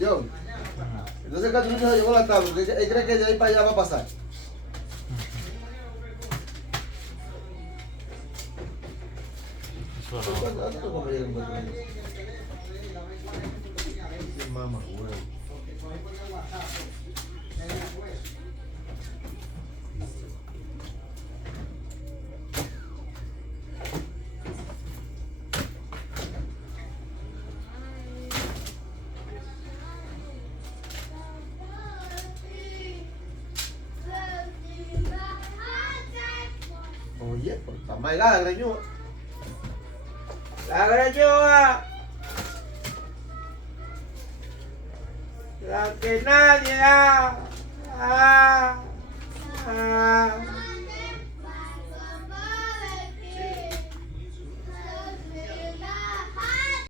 John. Entonces Catrino se llevó la tabla porque él cree que de ahí para allá va a pasar. Eso no. Mamá, güey. Oye, pues está mal la greñúa. La greñúa. La que nadie da.